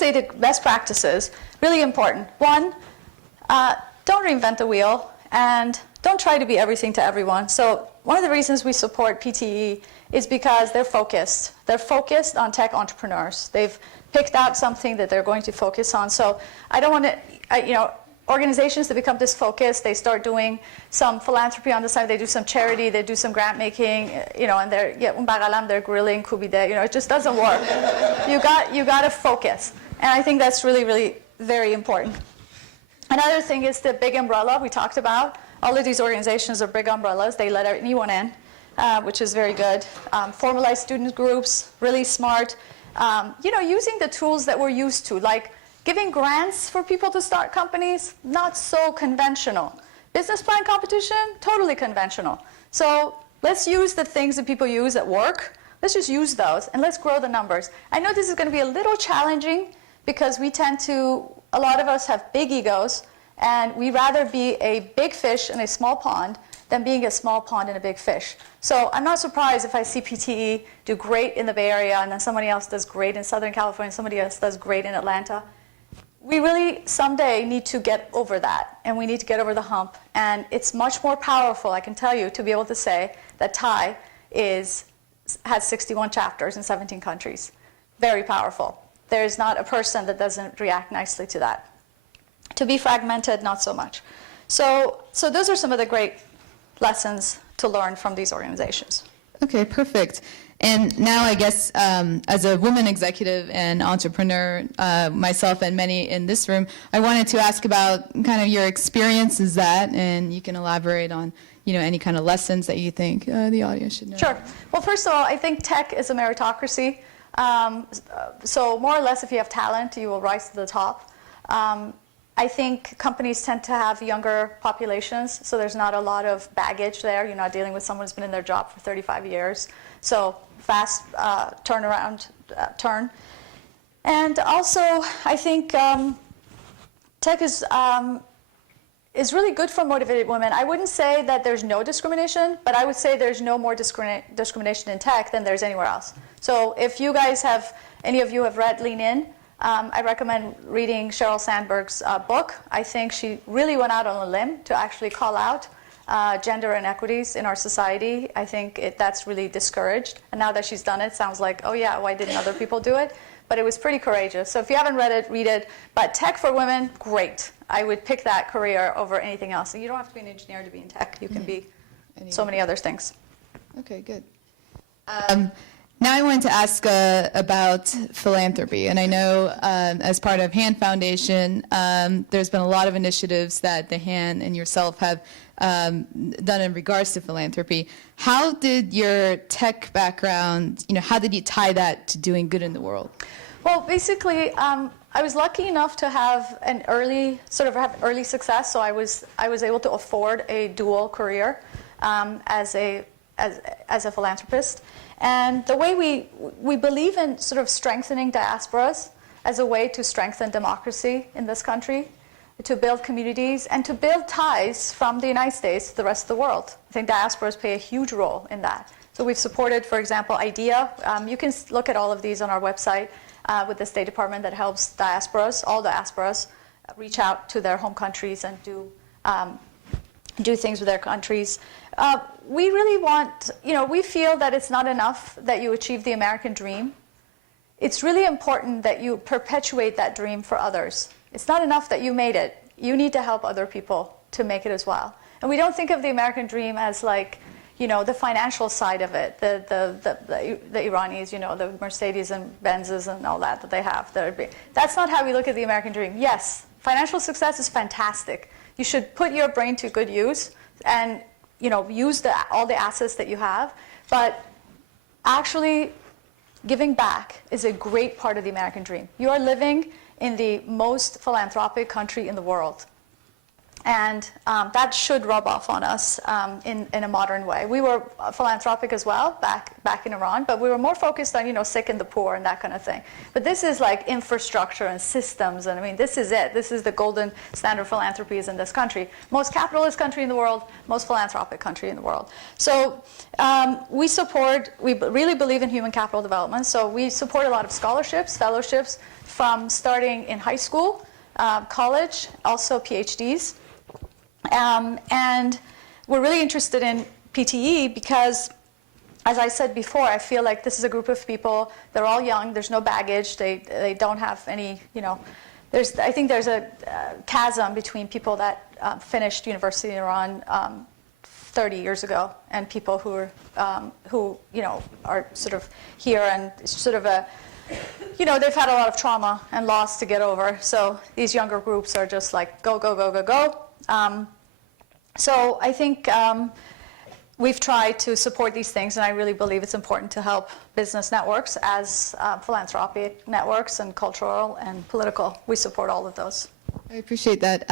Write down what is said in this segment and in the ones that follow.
would say the best practices, really important. One, don't reinvent the wheel, and don't try to be everything to everyone. So one of the reasons we support PTE is because they're focused. They're focused on tech entrepreneurs. They've picked out something that they're going to focus on. So I don't want to, organizations that become this focused, they start doing some philanthropy on the side, they do some charity, they do some grant making, and they're grilling, kubide, it just doesn't work. You got to focus. And I think that's really, really very important. Another thing is the big umbrella we talked about. All of these organizations are big umbrellas. They let anyone in, which is very good. Formalized student groups, really smart. Using the tools that we're used to, like giving grants for people to start companies, not so conventional. Business plan competition, totally conventional. So let's use the things that people use that work. Let's just use those, and let's grow the numbers. I know this is going to be a little challenging because a lot of us have big egos, and we rather be a big fish in a small pond than being a small pond in a big fish. So I'm not surprised if I see PTE do great in the Bay Area, and then somebody else does great in Southern California, and somebody else does great in Atlanta. We really someday need to get over that, and we need to get over the hump. And it's much more powerful, I can tell you, to be able to say that Thai has 61 chapters in 17 countries. Very powerful. There's not a person that doesn't react nicely to that. To be fragmented, not so much. So those are some of the great lessons to learn from these organizations. Okay, perfect. And now I guess as a woman executive and entrepreneur, myself and many in this room, I wanted to ask about kind of your experiences that, and you can elaborate on any kind of lessons that you think the audience should know. Sure. Well, first of all, I think tech is a meritocracy. So more or less, if you have talent, you will rise to the top. I think companies tend to have younger populations, so there's not a lot of baggage there. You're not dealing with someone who's been in their job for 35 years. So fast turn. And also, I think tech is really good for motivated women. I wouldn't say that there's no discrimination, but I would say there's no more discrimination in tech than there's anywhere else. So if you guys any of you have read Lean In, I recommend reading Sheryl Sandberg's book. I think she really went out on a limb to actually call out gender inequities in our society. I think that's really discouraged. And now that she's done it, sounds like, oh yeah, why didn't other people do it? But it was pretty courageous. So if you haven't read it, read it. But tech for women, great. I would pick that career over anything else. And you don't have to be an engineer to be in tech. You can be so many other things. Okay, good. Now I wanted to ask about philanthropy. And I know as part of HAND Foundation, there's been a lot of initiatives that the HAND and yourself have done in regards to philanthropy. How did your tech background, how did you tie that to doing good in the world? Well, basically, I was lucky enough to have early success. So I was able to afford a dual career as a philanthropist. And the way we believe in sort of strengthening diasporas as a way to strengthen democracy in this country, to build communities, and to build ties from the United States to the rest of the world. I think diasporas play a huge role in that. So we've supported, for example, IDEA. You can look at all of these on our website with the State Department that helps diasporas, all diasporas, reach out to their home countries and do things with their countries. We really want, we feel that it's not enough that you achieve the American dream. It's really important that you perpetuate that dream for others. It's not enough that you made it. You need to help other people to make it as well. And we don't think of the American dream as like, the financial side of it, the Iranis, the Mercedes and Benzes and all that they have. That's not how we look at the American dream. Yes, financial success is fantastic. You should put your brain to good use and use all the assets that you have. But actually, giving back is a great part of the American dream. You are living in the most philanthropic country in the world. And that should rub off on us in a modern way. We were philanthropic as well back in Iran, but we were more focused on, sick and the poor and that kind of thing. But this is like infrastructure and systems, and I mean, this is it. This is the golden standard of philanthropies in this country. Most capitalist country in the world, most philanthropic country in the world. So we really believe in human capital development, so we support a lot of scholarships, fellowships, from starting in high school, college, also PhDs. And we're really interested in PTE because, as I said before, I feel like this is a group of people, they're all young, there's no baggage, they don't have any, I think there's a chasm between people that finished university in Iran 30 years ago and people who are sort of here and sort of they've had a lot of trauma and loss to get over. So these younger groups are just like, go, go, go, go, go. So I think we've tried to support these things, and I really believe it's important to help business networks as philanthropic networks and cultural and political. We support all of those. I appreciate that.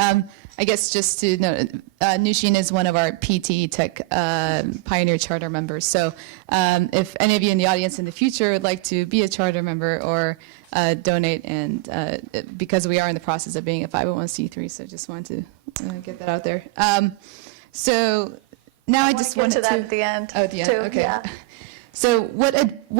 I guess just to note, Noosheen is one of our PT Tech Pioneer Charter members. So if any of you in the audience in the future would like to be a charter member or donate, and because we are in the process of being a 501c3, so just wanted to get that out there. So now I just wanted to... get to that at the end. Oh, at the end, too. okay. Yeah. So what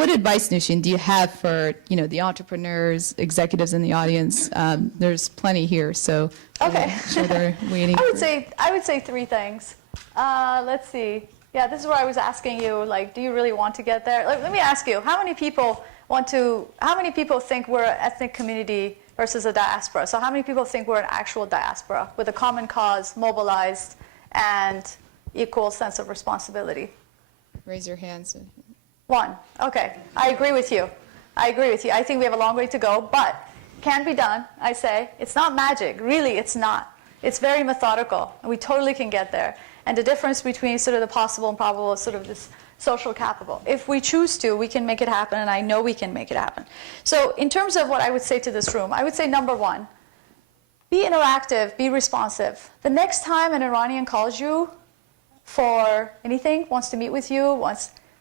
advice, Noosheen, do you have for the entrepreneurs, executives in the audience? There's plenty here, so okay. I'm sure they're waiting. I would say three things. Let's see. Yeah, this is where I was asking you, like, do you really want to get there? Let me ask you, how many people think we're an ethnic community versus a diaspora? So how many people think we're an actual diaspora with a common cause, mobilized, and equal sense of responsibility? Raise your hands. One. Okay. I agree with you. I think we have a long way to go, but can be done, I say. It's not magic. Really, it's not. It's very methodical, and we totally can get there. And the difference between sort of the possible and probable is sort of this social capital. If we choose to, we can make it happen, and I know we can make it happen. So in terms of what I would say to this room, I would say number one, be interactive, be responsive. The next time an Iranian calls you for anything, wants to meet with you,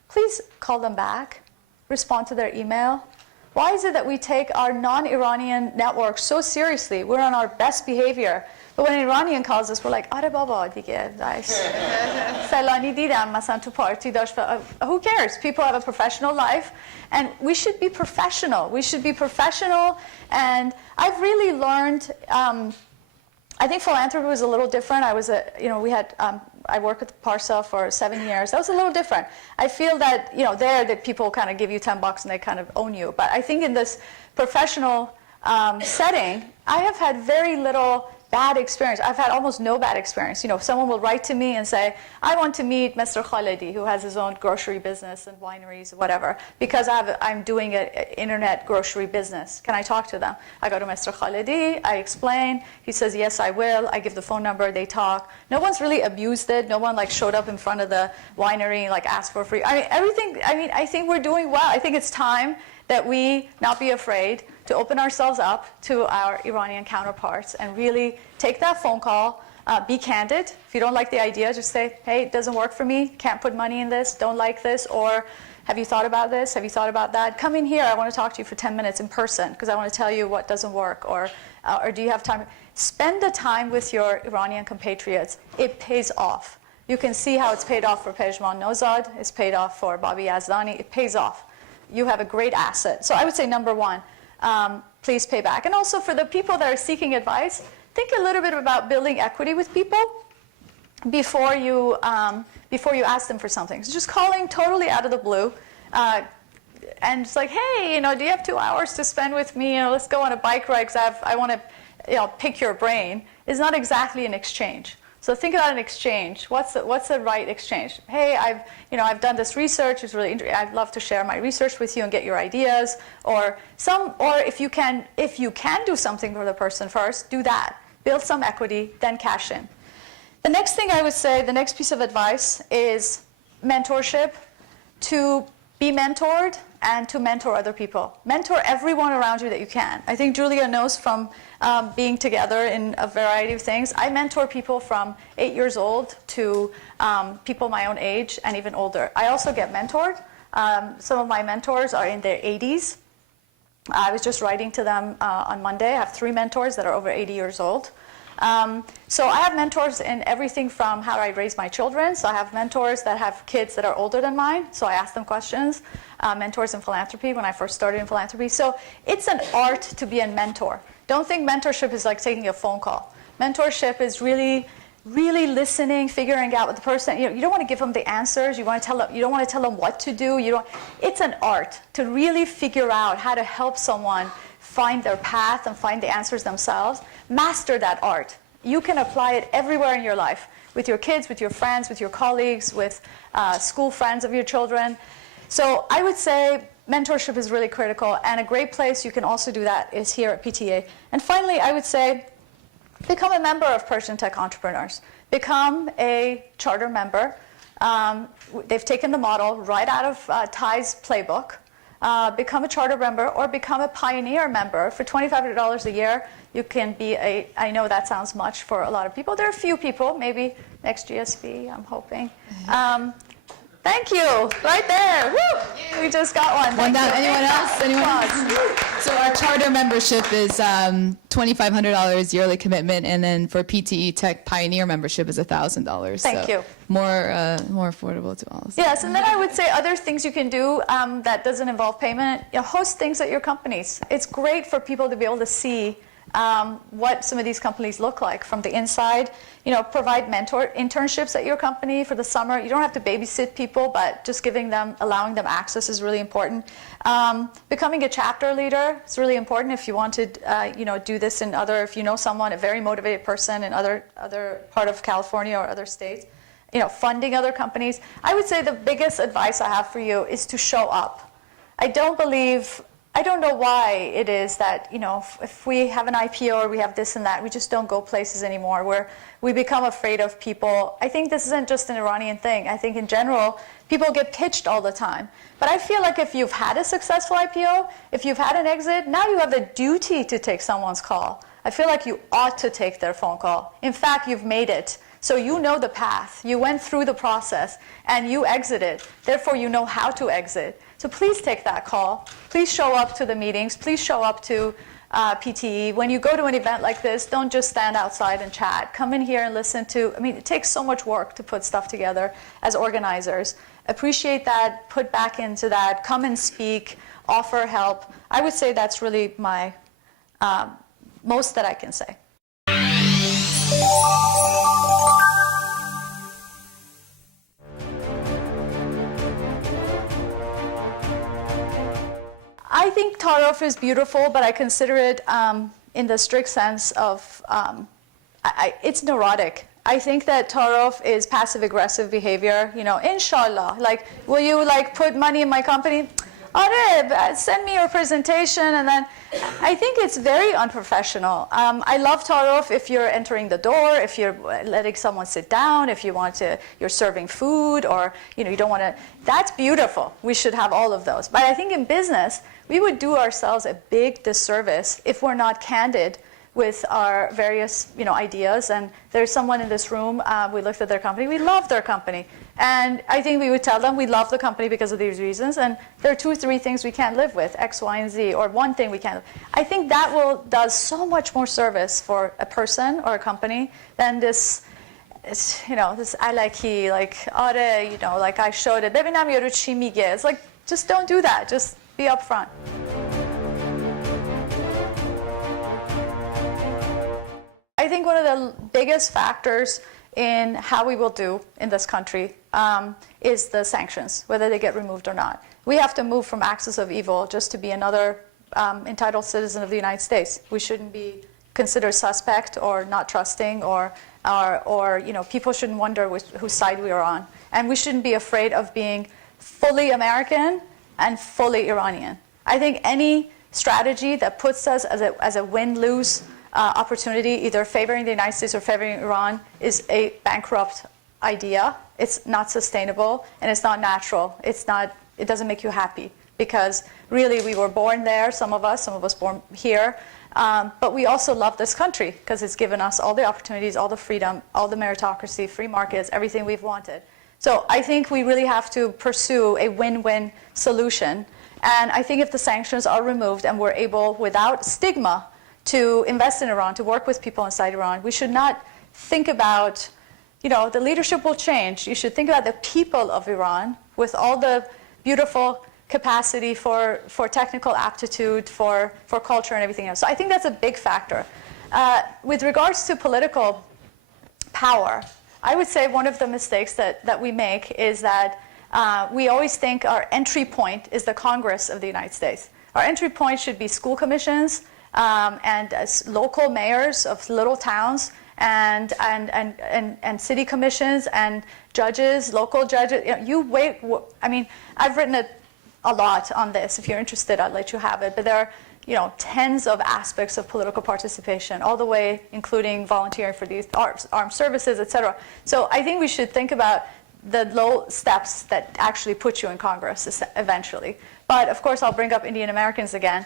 please call them back, respond to their email. Why is it that we take our non-Iranian network so seriously? We're on our best behavior. But when an Iranian calls us, we're like, "Are baba dige, nice. Felani didam, masan tu party dasht." Who cares? People have a professional life, and we should be professional. And I've really learned. I think philanthropy was a little different. I worked with Parsa for 7 years. That was a little different. I feel that, that people kind of give you $10 and they kind of own you. But I think in this professional setting, I have had very little bad experience. I've had almost no bad experience. Someone will write to me and say, I want to meet Mr. Khaledi, who has his own grocery business and wineries, whatever, because I'm doing an internet grocery business. Can I talk to them? I go to Mr. Khaledi, I explain. He says, yes, I will. I give the phone number, they talk. No one's really abused it. No one showed up in front of the winery and asked for free. I think we're doing well. I think it's time that we not be afraid to open ourselves up to our Iranian counterparts and really take that phone call, be candid. If you don't like the idea, just say, hey, it doesn't work for me, can't put money in this, don't like this, or have you thought about this, have you thought about that? Come in here, I want to talk to you for 10 minutes in person because I want to tell you what doesn't work, or do you have time? Spend the time with your Iranian compatriots. It pays off. You can see how it's paid off for Pejman Nozad, it's paid off for Bobby Yazdani, it pays off. You have a great asset. So I would say number one, please pay back. And also for the people that are seeking advice, think a little bit about building equity with people before you ask them for something. So just calling totally out of the blue, and it's like, hey, do you have 2 hours to spend with me? Let's go on a bike ride because I want to, pick your brain. Is not exactly an exchange. So think about an exchange. What's the right exchange? Hey, I've done this research. It's really interesting. I'd love to share my research with you and get your ideas. Or if you can do something for the person first, do that. Build some equity, then cash in. The next thing I would say, the next piece of advice is mentorship. To be mentored and to mentor other people. Mentor everyone around you that you can. I think Julia knows from being together in a variety of things. I mentor people from 8 years old to people my own age and even older. I also get mentored. Some of my mentors are in their 80s. I was just writing to them on Monday. I have 3 mentors that are over 80 years old. So I have mentors in everything from how I raise my children. So I have mentors that have kids that are older than mine. So I ask them questions. Mentors in philanthropy when I first started in philanthropy. So it's an art to be a mentor. Don't think mentorship is like taking a phone call. Mentorship is really listening, figuring out what the person, you don't want to give them the answers. You don't want to tell them what to do. It's an art to really figure out how to help someone find their path and find the answers themselves. Master that art. You can apply it everywhere in your life, with your kids, with your friends, with your colleagues, with school friends of your children. So I would say mentorship is really critical, and a great place you can also do that is here at PTA. And finally, I would say become a member of Persian Tech Entrepreneurs. Become a charter member. They've taken the model right out of Ty's playbook. Become a charter member or become a pioneer member. For $2,500 a year, you can be I know that sounds much for a lot of people. There are a few people, maybe next GSV, I'm hoping. Thank you, right there. Woo! We just got one. One down. Anyone else? Anyone else? So our charter membership is $2,500 yearly commitment, and then for PTE Tech Pioneer membership is $1,000. Thank you. More affordable to all. Yes, and then I would say other things you can do that doesn't involve payment. Host things at your companies. It's great for people to be able to see what some of these companies look like from the inside. Provide mentor internships at your company for the summer. You don't have to babysit people, but just allowing them access is really important. Becoming a chapter leader is really important if you want to, do this in if you know someone, a very motivated person in other part of California or other states. Funding other companies. I would say the biggest advice I have for you is to show up. I don't know why it is that, if we have an IPO or we have this and that, we just don't go places anymore, where we become afraid of people. I think this isn't just an Iranian thing. I think in general, people get pitched all the time. But I feel like if you've had a successful IPO, if you've had an exit, now you have a duty to take someone's call. I feel like you ought to take their phone call. In fact, you've made it. So you know the path. You went through the process and you exited. Therefore, you know how to exit. So please take that call. Please show up to the meetings. Please show up to PTE. When you go to an event like this, don't just stand outside and chat. Come in here and listen to, it takes so much work to put stuff together as organizers. Appreciate that, put back into that, come and speak, offer help. I would say that's really my most that I can say. I think Tarof is beautiful, but I consider it in the strict sense of, it's neurotic. I think that Tarof is passive-aggressive behavior. Inshallah, will you put money in my company? Areb, send me your presentation, and then I think it's very unprofessional. I love Tarof if you're entering the door, if you're letting someone sit down, if you're serving food, or you don't want to. That's beautiful. We should have all of those. But I think in business, we would do ourselves a big disservice if we're not candid with our various ideas. And there's someone in this room, we looked at their company, we love their company. And I think we would tell them we love the company because of these reasons, and there are 2 or 3 things we can't live with, X, Y, and Z, or one thing we can't. I think that does so much more service for a person or a company than this I I showed it. ببینم یارو چی میگه. It's just don't do that. Just be upfront. I think one of the biggest factors in how we will do in this country is the sanctions, whether they get removed or not. We have to move from axis of evil just to be another entitled citizen of the United States. We shouldn't be considered suspect or not trusting, or people shouldn't wonder whose side we are on. And we shouldn't be afraid of being fully American and fully Iranian. I think any strategy that puts us as a win-lose opportunity, either favoring the United States or favoring Iran, is a bankrupt idea. It's not sustainable, and it's not natural. It doesn't make you happy. because really we were born there, some of us born here. But we also love this country because it's given us all the opportunities, all the freedom, all the meritocracy, free markets, everything we've wanted. So I think we really have to pursue a win-win solution. And I think if the sanctions are removed and we're able, without stigma, to invest in Iran, to work with people inside Iran, we should not think about, the leadership will change. You should think about the people of Iran with all the beautiful capacity for technical aptitude, for culture and everything else. So I think that's a big factor. With regards to political power, I would say one of the mistakes that we make is that we always think our entry point is the Congress of the United States. Our entry point should be school commissions and as local mayors of little towns and city commissions and judges, local judges. I've written a lot on this. If you're interested, I'll let you have it. But there are tens of aspects of political participation, all the way including volunteering for these armed services, et cetera. So I think we should think about the low steps that actually put you in Congress eventually. But of course, I'll bring up Indian Americans again.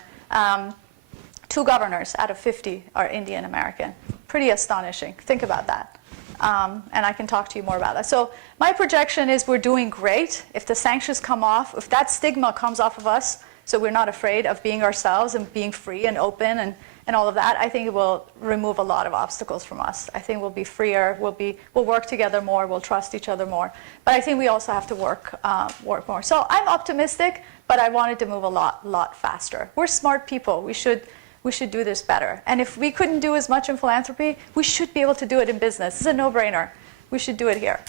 2 governors out of 50 are Indian American. Pretty astonishing. Think about that. And I can talk to you more about that. So my projection is we're doing great. If the sanctions come off, if that stigma comes off of us, so we're not afraid of being ourselves and being free and open and all of that, I think it will remove a lot of obstacles from us. I think we'll be freer, we'll work together more, we'll trust each other more. But I think we also have to work more. So I'm optimistic, but I wanted to move a lot faster. We're smart people. We should do this better. And if we couldn't do as much in philanthropy, we should be able to do it in business. It's a no-brainer. We should do it here.